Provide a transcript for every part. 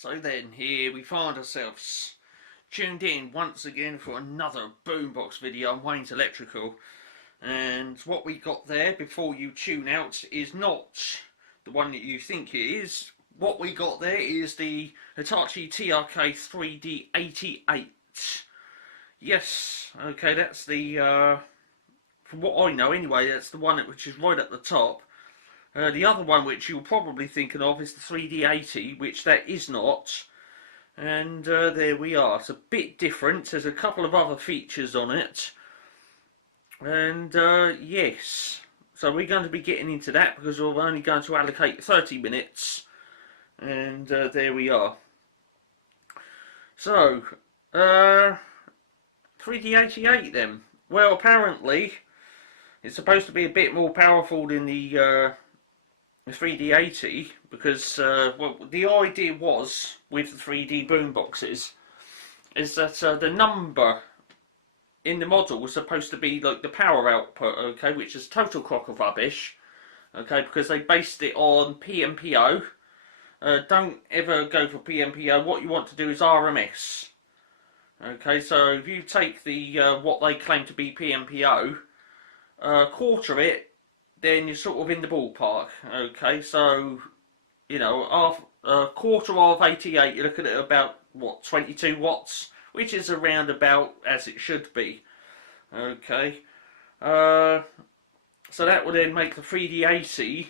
So then, here we find ourselves tuned in once again for another BoomBox video on Wayne's Electrical. And what we got there before you tune out is not the one that you think it is. What we got there is the Hitachi TRK 3D88. Yes, okay, that's the, from what I know anyway, that's the one which is right at the top. The other one which you're probably thinking of is the 3D80, which that is not. And there we are. It's a bit different. There's a couple of other features on it. And yes, so we're going to be getting into that because we're only going to allocate 30 minutes. And there we are. So, 3D88 then. Well, apparently, it's supposed to be a bit more powerful than the 3D80 because well, the idea was with the 3D boomboxes is that the number in the model was supposed to be like the power output, okay, which is total crock of rubbish, okay, because they based it on PMPO. Don't ever go for PMPO. What you want to do is RMS. Okay, so if you take the what they claim to be PMPO, quarter it, then you're sort of in the ballpark. Okay, so you know, a quarter of 88, you're looking at about what, 22 watts, which is around about as it should be. Okay, so that will then make the 3D80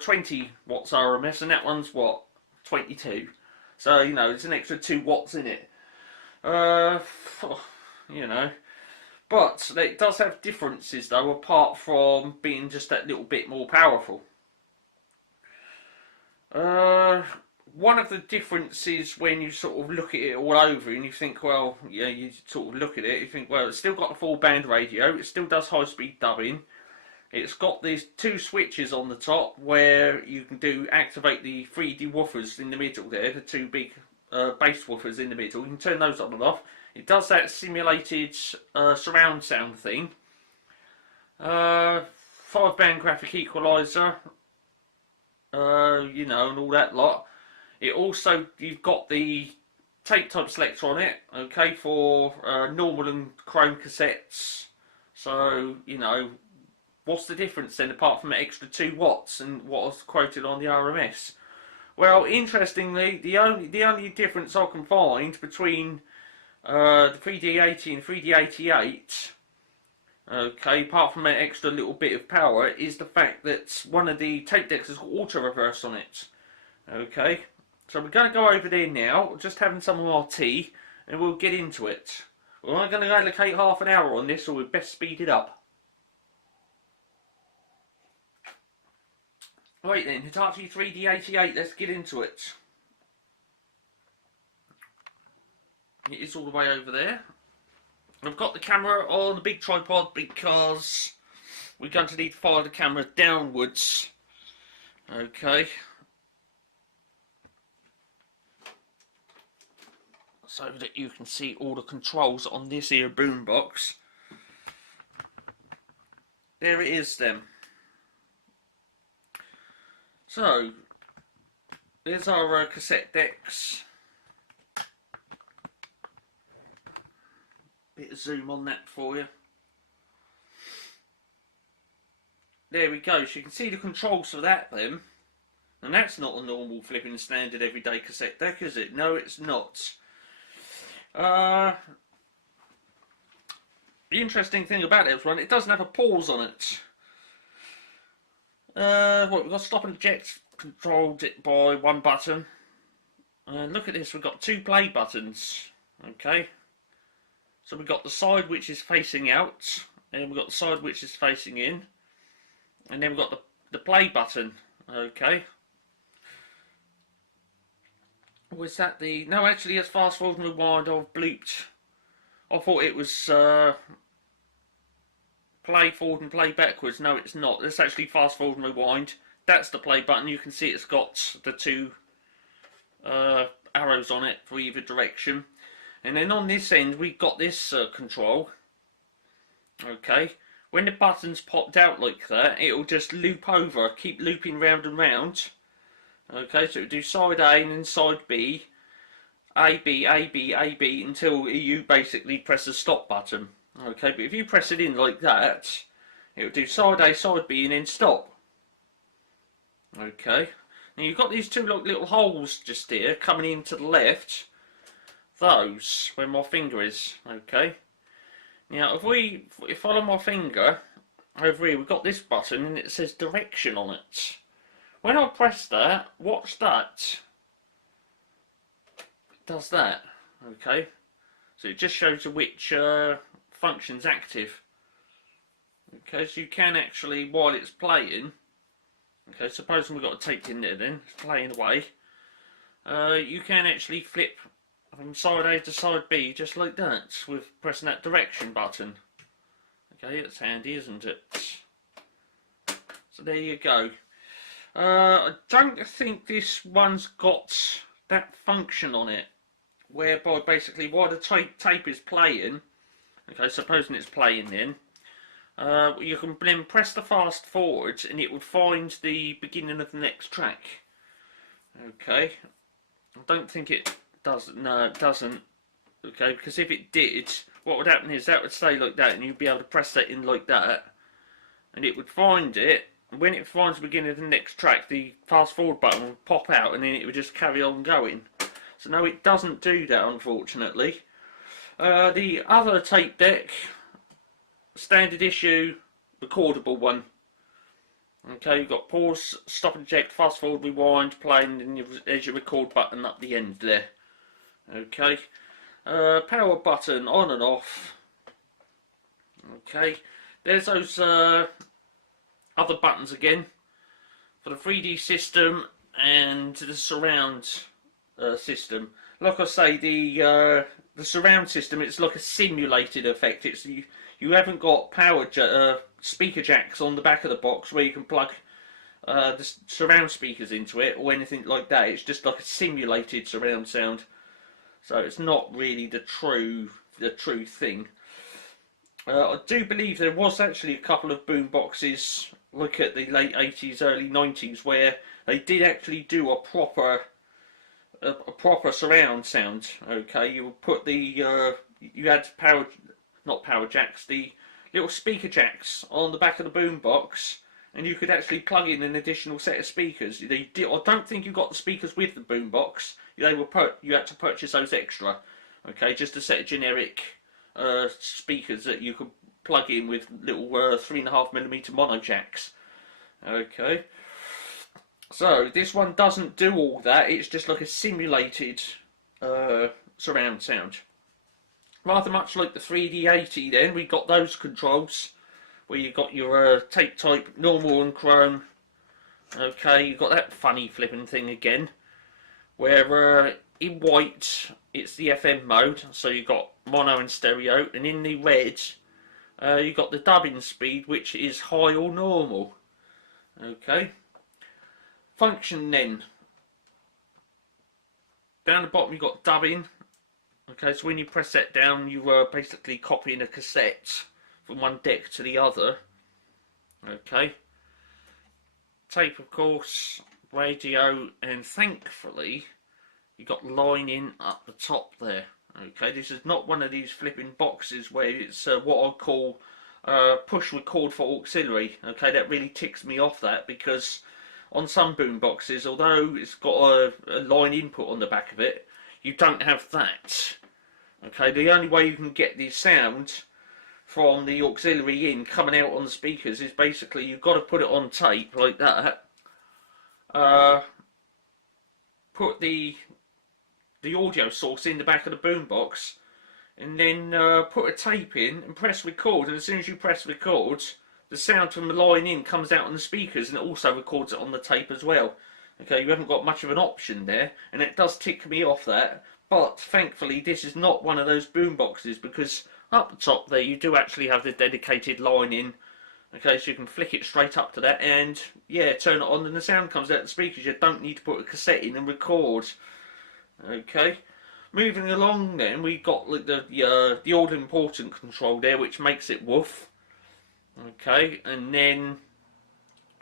20 watts RMS, and that one's what, 22. So you know, it's an extra 2 watts in it. You know. But it does have differences though, apart from being just that little bit more powerful. One of the differences when you sort of look at it all over and you think, well, yeah, you sort of look at it, you think, well, it's still got a full band radio, it still does high speed dubbing, it's got these 2 switches on the top where you can activate the 3D woofers in the middle there, the 2 big bass woofers in the middle, you can turn those on and off. It does that simulated surround sound thing. 5-band graphic equalizer, you know, and all that lot. It also, you've got the tape type selector on it, okay, for normal and chrome cassettes. So, you know, what's the difference then apart from the extra 2 watts and what was quoted on the RMS? Well, interestingly, the only difference I can find between the 3D80 and 3D88, okay, apart from that extra little bit of power, is the fact that one of the tape decks has got auto reverse on it. Okay, so we're going to go over there now, just having some of our tea, and we'll get into it. We're only going to allocate half an hour on this, so we'd best speed it up. Right then, Hitachi 3D88, let's get into it. It is all the way over there. I've got the camera on the big tripod because we're going to need to fire the camera downwards. Okay. So that you can see all the controls on this here boombox. There it is then. So, there's our cassette decks. Bit of zoom on that for you. There we go. So you can see the controls for that then. And that's not a normal flipping standard everyday cassette deck, is it? No, it's not. The interesting thing about this one, it doesn't have a pause on it. What, we've got stop and eject controlled it by 1 button. And look at this, we've got 2 play buttons. Okay. So we've got the side which is facing out, and we've got the side which is facing in, and then we've got the play button. Okay. Was that the... No, actually it's fast forward and rewind. I've blooped. I thought it was play forward and play backwards. No, it's not. It's actually fast forward and rewind. That's the play button. You can see it's got the 2 arrows on it for either direction. And then on this end we've got this control. Okay, when the button's popped out like that, it'll just loop over, keep looping round and round. Okay, so it would do side A and then side B, A, B, A, B, A, B, until you basically press the stop button. Okay, but if you press it in like that, it would do side A, side B, and then stop. Okay, now you've got these two little holes just here coming in to the left. Those, where my finger is. Okay, now if we follow my finger over here, we've got this button and it says direction on it. When I press that, watch that. It does that. Okay, so it just shows you which function's active. Okay, so you can actually, while it's playing, okay, supposing we've got a tape in there then, it's playing away, you can actually flip from side A to side B just like that with pressing that direction button. Okay, it's handy, isn't it? So there you go. I don't think this one's got that function on it, whereby basically while the tape is playing, okay, supposing it's playing then, you can then press the fast forward and it would find the beginning of the next track. Okay, I don't think it does. No, it doesn't. Okay, because if it did, what would happen is that would stay like that and you'd be able to press that in like that and it would find it. When it finds the beginning of the next track, the fast forward button will pop out and then it would just carry on going. So no, it doesn't do that, unfortunately. The other tape deck, standard issue, recordable one. Okay, you've got pause, stop and eject, fast forward, rewind, play, and then there's your record button up the end there. Okay, power button on and off. Okay, there's those other buttons again for the 3D system and the surround system. Like I say, the surround system, it's like a simulated effect. It's you haven't got speaker jacks on the back of the box where you can plug the surround speakers into it or anything like that. It's just like a simulated surround sound. So it's not really the true thing. I do believe there was actually a couple of boom boxes, look at the late 80s, early 90s, where they did actually do a proper surround sound. Okay, you would put the you had not power jacks, the little speaker jacks on the back of the boom box, and you could actually plug in an additional set of speakers. I don't think you got the speakers with the boom box. You had to purchase those extra. Okay, just a set of generic speakers that you could plug in with little 3.5mm mono jacks. Okay, so this one doesn't do all that. It's just like a simulated surround sound, rather much like the 3D80. Then we got those controls where you got your tape type, normal and chrome. Okay, you got that funny flipping thing again, where in white it's the FM mode, so you got mono and stereo, and in the red you got the dubbing speed, which is high or normal. Okay, function then. Down the bottom you got dubbing. Okay, so when you press that down, you are basically copying a cassette from one deck to the other. Okay, tape of course, radio, and thankfully you got line in up the top there. Okay, this is not one of these flipping boxes where it's what I call push record for auxiliary. Okay, that really ticks me off, that, because on some boom boxes, although it's got a line input on the back of it, you don't have that. Okay, the only way you can get the sound from the auxiliary in coming out on the speakers is basically you've got to put it on tape like that. Put the audio source in the back of the boombox, and then put a tape in and press record. And as soon as you press record, the sound from the line in comes out on the speakers, and it also records it on the tape as well. Okay, you haven't got much of an option there, and it does tick me off, that. But thankfully, this is not one of those boomboxes, because up the top there you do actually have the dedicated line in. Okay, so you can flick it straight up to that, and yeah, turn it on, and the sound comes out of the speakers. You don't need to put a cassette in and record. Okay, moving along then, we got like the all important control there, which makes it woof. Okay, and then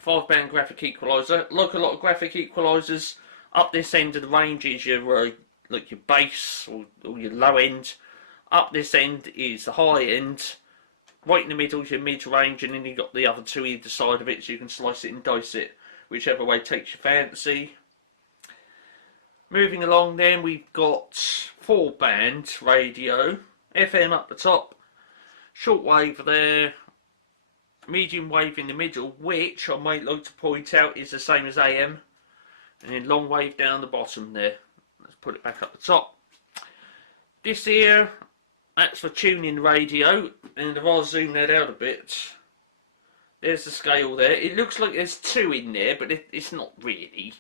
5-band graphic equaliser. Like a lot of graphic equalisers, up this end of the range is your like your bass or your low end. Up this end is the high end. Right in the middle is your mid-range, and then you've got the other two either side of it, so you can slice it and dice it, whichever way takes your fancy. Moving along then, we've got 4-band radio, FM up the top, shortwave there, medium wave in the middle, which I might like to point out is the same as AM, and then long wave down the bottom there. Let's put it back up the top. This here, that's for tuning radio, and if I zoom that out a bit, there's the scale there. It looks like there's 2 in there, but it's not really.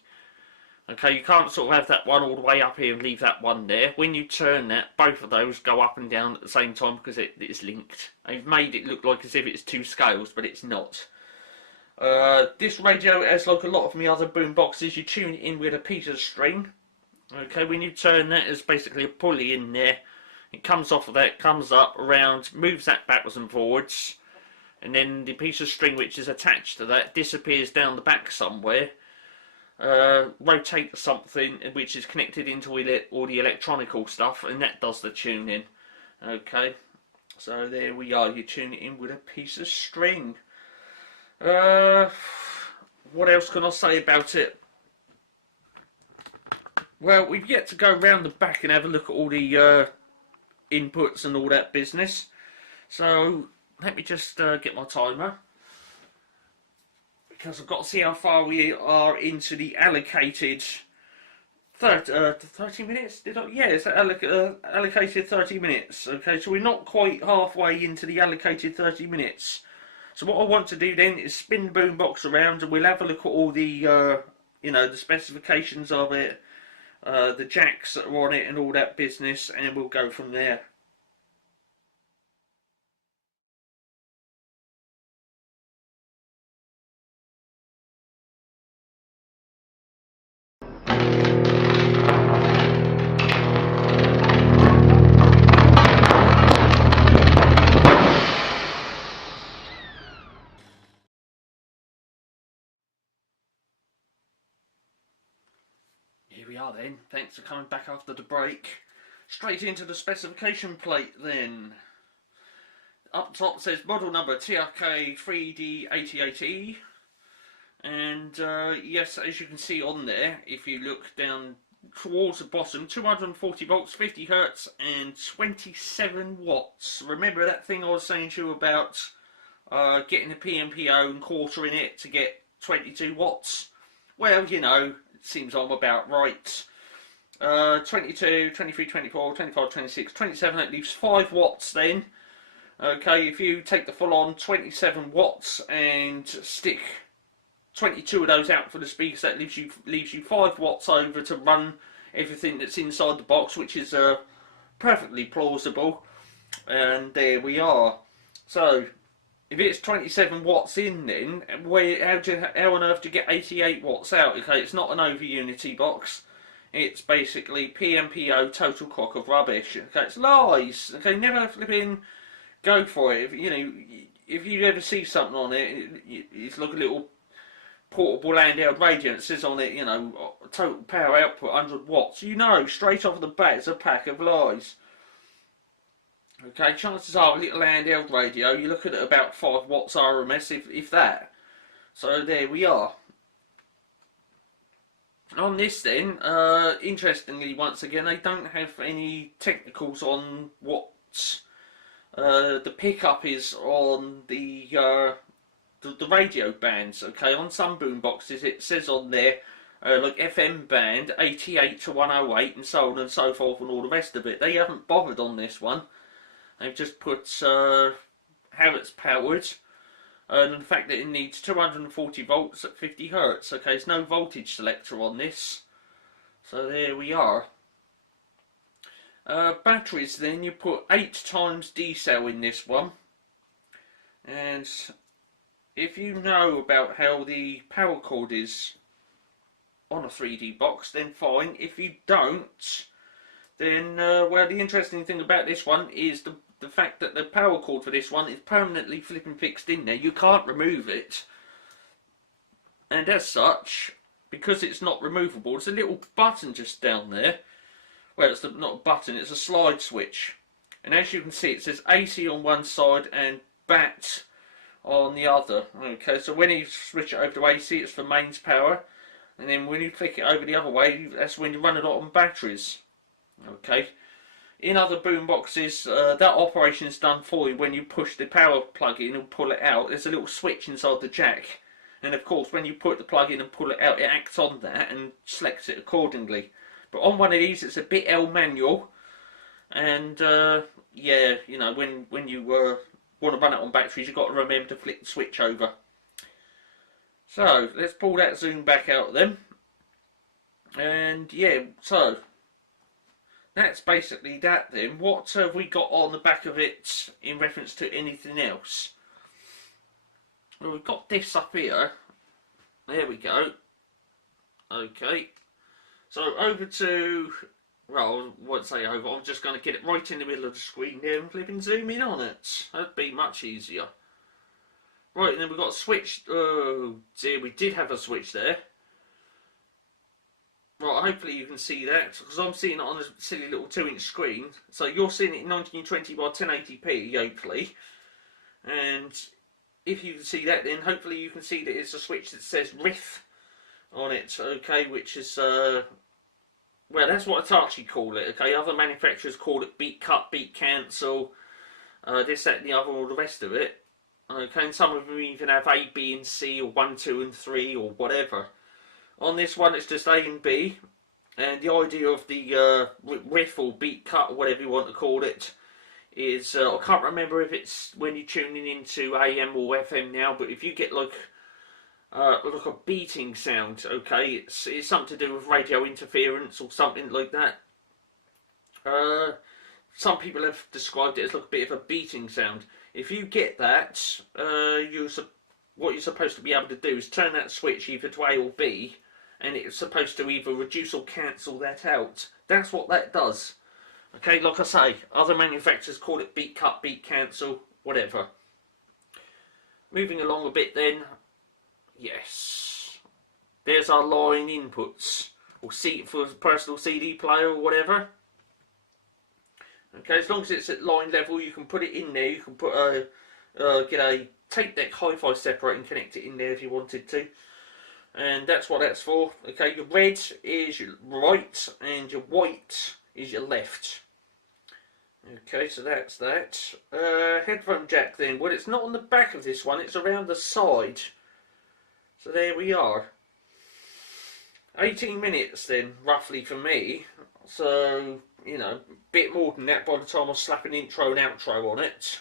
Okay, you can't sort of have that one all the way up here and leave that one there. When you turn that, both of those go up and down at the same time because it is linked. They've made it look like as if it's 2 scales, but it's not. This radio, as like a lot of my other boom boxes, you tune it in with a piece of string. Okay, when you turn that, there's basically a pulley in there. It comes off of that, comes up, around, moves that backwards and forwards, and then the piece of string which is attached to that disappears down the back somewhere. Rotate something which is connected into all the electronical stuff, and that does the tuning. Okay, so there we are. You tune it in with a piece of string. What else can I say about it? Well, we've yet to go round the back and have a look at all the inputs and all that business. So let me just get my timer, because I've got to see how far we are into the allocated 30 minutes. Did I? Yeah, it's allocated 30 minutes. Okay, so we're not quite halfway into the allocated 30 minutes. So what I want to do then is spin the boom box around, and we'll have a look at all the you know, the specifications of it, the jacks that are on it and all that business, and we'll go from there. Here we are then. Thanks for coming back after the break. Straight into the specification plate then. Up top says model number TRK 3D88E. And yes, as you can see on there, if you look down towards the bottom, 240 volts, 50 hertz, and 27 watts. Remember that thing I was saying to you about getting the PMPO and quartering it to get 22 watts? Well, you know, it seems I'm about right. 22, 23, 24, 25, 26, 27, that leaves 5 watts then. Okay, if you take the full on 27 watts and stick 22 of those out for the speakers, that leaves you 5 watts over to run everything that's inside the box, which is perfectly plausible. And there we are. So if it's 27 watts in, then how on earth do you get 88 watts out? Okay, it's not an over unity box. It's basically PMPO, total crock of rubbish. Okay, it's lies. Okay, never flipping go for it. You know, if you ever see something on it, it's like a little portable handheld radio. It says on it, you know, total power output 100 watts. You know, straight off the bat, it's a pack of lies. Okay, chances are a little handheld radio, you look at it about 5 watts RMS, if that. So there we are. On this then, interestingly, once again, they don't have any technicals on what the pickup is on the radio bands. Okay, on some boom boxes it says on there like FM band 88 to 108 and so on and so forth and all the rest of it. They haven't bothered on this one. They've just put how it's powered and the fact that it needs 240 volts at 50 hertz. Okay, there's no voltage selector on this. So there we are. Batteries then, you put 8 times D cell in this one. And if you know about how the power cord is on a 3D box, then fine. If you don't, then well, the interesting thing about this one is the fact that the power cord for this one is permanently flipping fixed in there. You can't remove it. And as such, because it's not removable, there's a little button just down there. Well, it's not a button, it's a slide switch. And as you can see, it says AC on one side and BAT on the other. Okay, so when you switch it over to AC, it's for mains power. And then when you flick it over the other way, that's when you run it on batteries. Okay. In other boomboxes, that operation is done for you when you push the power plug in and pull it out. There's a little switch inside the jack. And of course, when you put the plug in and pull it out, it acts on that and selects it accordingly. But on one of these, it's a bit L manual. And yeah, you know, when you want to run it on batteries, you've got to remember to flick the switch over. So, let's pull that zoom back out of them. And yeah, so that's basically that then. What have we got on the back of it in reference to anything else? Well, we've got this up here. There we go. Okay. So over to, well, I won't say over, I'm just going to get it right in the middle of the screen there and flip and zoom in on it. That'd be much easier. Right, and then we've got a switch. Oh dear, we did have a switch there. Right, hopefully you can see that, because I'm seeing it on a silly little 2-inch screen. So you're seeing it in 1920 by 1080p, hopefully. And if you can see that, then hopefully you can see that it's a switch that says RIF on it, okay, which is, well, that's what Hitachi call it, okay. Other manufacturers call it beat cut, beat cancel, this, that and the other, all the rest of it. Okay, and some of them even have A, B and C, or 1, 2 and 3, or whatever. On this one it's just A and B, and the idea of the riff or beat cut, or whatever you want to call it, is, I can't remember if it's when you're tuning into AM or FM now, but if you get like a beating sound, okay, it's something to do with radio interference or something like that. Some people have described it as like a bit of a beating sound. If you get that, what you're supposed to be able to do is turn that switch either to A or B, and it's supposed to either reduce or cancel that out. That's what that does. Okay, like I say, other manufacturers call it beat cut, beat cancel, whatever. Moving along a bit then, yes, there's our line inputs, or for a personal CD player or whatever. Okay, as long as it's at line level, you can put it in there. You can put get a tape deck hi-fi separator and connect it in there if you wanted to. And that's what that's for. Okay, your red is your right and your white is your left. Okay, so that's that. Headphone jack then. Well, it's not on the back of this one, it's around the side. So there we are. 18 minutes then, roughly for me. So, you know, a bit more than that by the time I slap an intro and outro on it.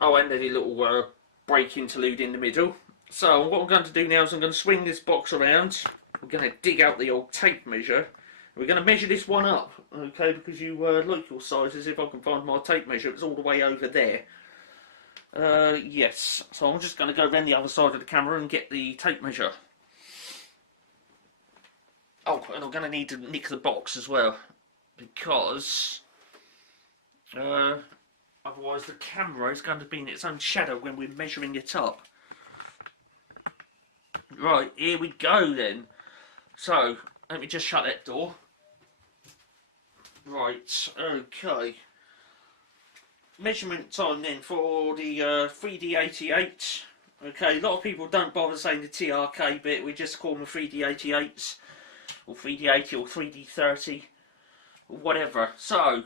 Oh, and then a little break interlude in the middle. So what I'm going to do now is I'm going to swing this box around. We're going to dig out the old tape measure. We're going to measure this one up, okay, because you like your sizes. If I can find my tape measure, it's all the way over there. Yes, so I'm just going to go around the other side of the camera and get the tape measure. Oh, and I'm going to need to nick the box as well, because otherwise the camera is going to be in its own shadow when we're measuring it up. Right, here we go then. So, let me just shut that door. Right, okay. Measurement time then for the 3D88. Okay, a lot of people don't bother saying the TRK bit, we just call them 3D88s, or 3D80 or 3D30, or whatever. So,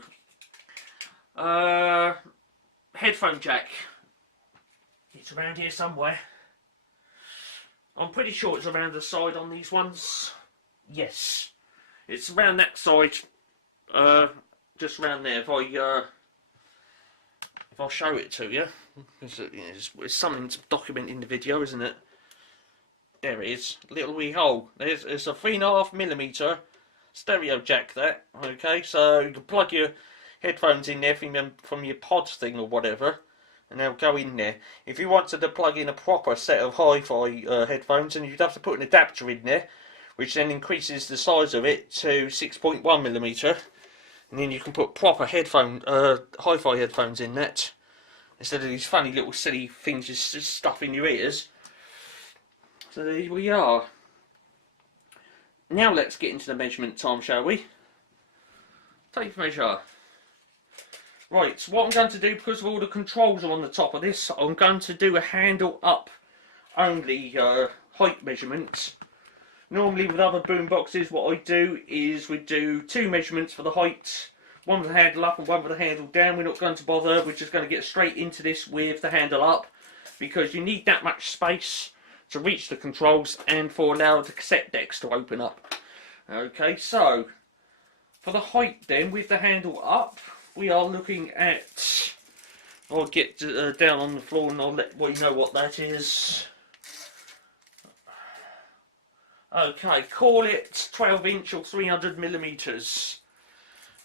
headphone jack. It's around here somewhere. I'm pretty sure it's around the side on these ones. Yes, it's around that side. Just around there. If I show it to you, it's something to document in the video, isn't it? There it is, little wee hole. It's a 3.5mm stereo jack. That okay? So you can plug your headphones in there from your pod thing or whatever, and they'll go in there. If you wanted to plug in a proper set of hi-fi headphones, and you'd have to put an adapter in there, which then increases the size of it to 6.1mm, and then you can put proper hi-fi headphones in that, instead of these funny little silly things just stuff in your ears. So there we are. Now let's get into the measurement time, shall we? Tape measure. Right, so what I'm going to do, because of all the controls are on the top of this, I'm going to do a handle up only height measurements. Normally with other boom boxes, what I do is we do 2 measurements for the height, one with the handle up and one with the handle down. We're not going to bother, we're just going to get straight into this with the handle up, because you need that much space to reach the controls and for allow the cassette decks to open up. Okay, so for the height then, with the handle up, we are looking at, I'll get down on the floor and I'll let you know what that is. Okay, call it 12 inch or 300 millimeters.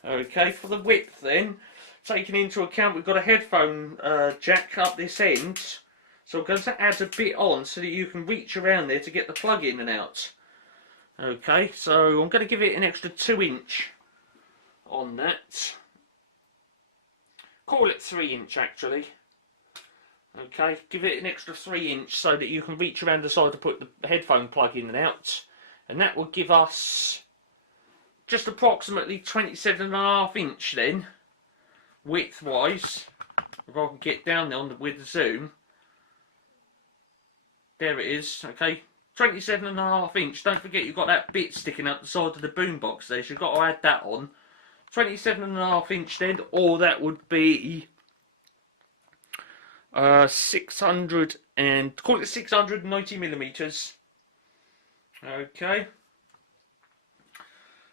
Okay, for the width then, taking into account we've got a headphone jack up this end, so we're going to add a bit on so that you can reach around there to get the plug in and out. Okay, so I'm going to give it an extra 2 inch on that. Call it 3 inch actually. Okay, give it an extra 3 inch so that you can reach around the side to put the headphone plug in and out. And that will give us just approximately 27.5 inch then, width wise. If I can get down there with the zoom. There it is, okay. 27.5 inch. Don't forget you've got that bit sticking out the side of the boom box there, so you've got to add that on. 27.5 inch then, or that would be 600 and call it 690 millimeters. Okay.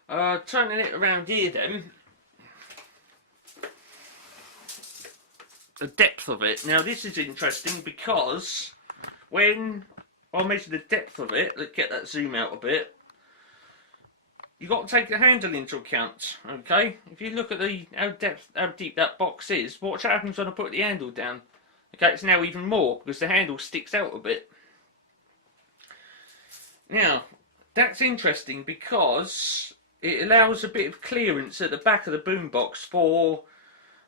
Turning it around here then. The depth of it. Now this is interesting because when I measure the depth of it, let's get that zoom out a bit. You've got to take the handle into account, okay? If you look at how deep that box is, what happens when I put the handle down? Okay, it's now even more because the handle sticks out a bit. Now, that's interesting because it allows a bit of clearance at the back of the boombox for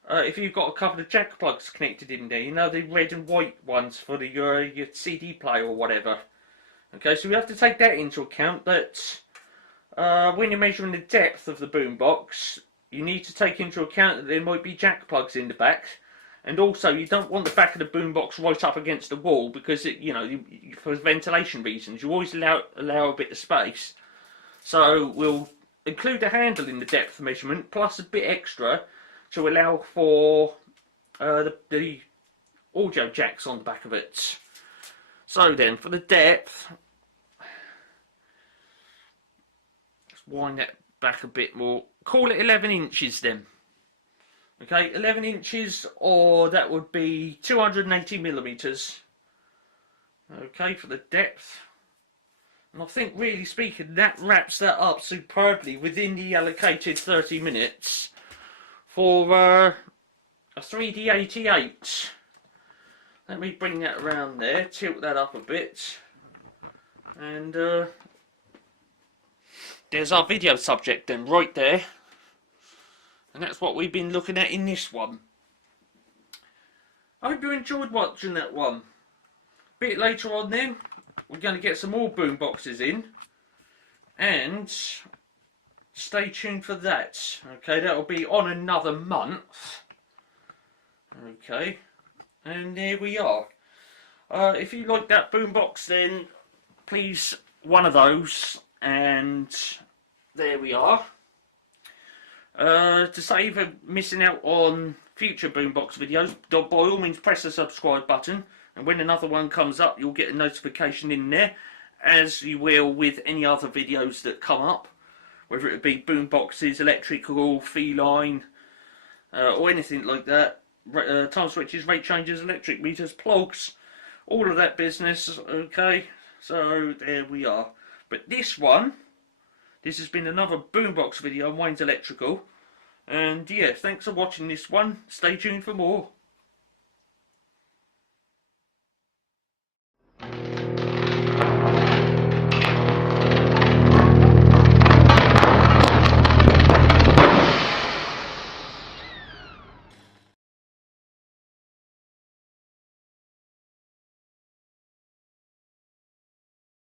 if you've got a couple of jack plugs connected in there, you know, the red and white ones for the your CD player or whatever. Okay, so we have to take that into account, that when you're measuring the depth of the boombox, you need to take into account that there might be jack plugs in the back. And also, you don't want the back of the boombox right up against the wall because, for ventilation reasons, you always allow a bit of space. So we'll include a handle in the depth measurement, plus a bit extra to allow for the audio jacks on the back of it. So then, for the depth, let's wind that back a bit more. Call it 11 inches then. Okay, 11 inches, or that would be 280 millimeters. Okay, for the depth. And I think, really speaking, that wraps that up superbly within the allocated 30 minutes for a 3D88. Let me bring that around there, tilt that up a bit. And there's our video subject then, right there. And that's what we've been looking at in this one. I hope you enjoyed watching that one. A bit later on then, we're going to get some more boom boxes in. And stay tuned for that. Okay, that'll be on another month. Okay, and there we are. If you like that boom box, then please, one of those. And there we are. To save missing out on future boombox videos, by all means press the subscribe button, and when another one comes up you'll get a notification in there, as you will with any other videos that come up, whether it be boomboxes, electrical, feline, or anything like that, time switches, rate changes, electric meters, plugs, all of that business. Okay, so there we are. But this has been another boombox video on Wayne's Electrical. And yeah, thanks for watching this one. Stay tuned for more.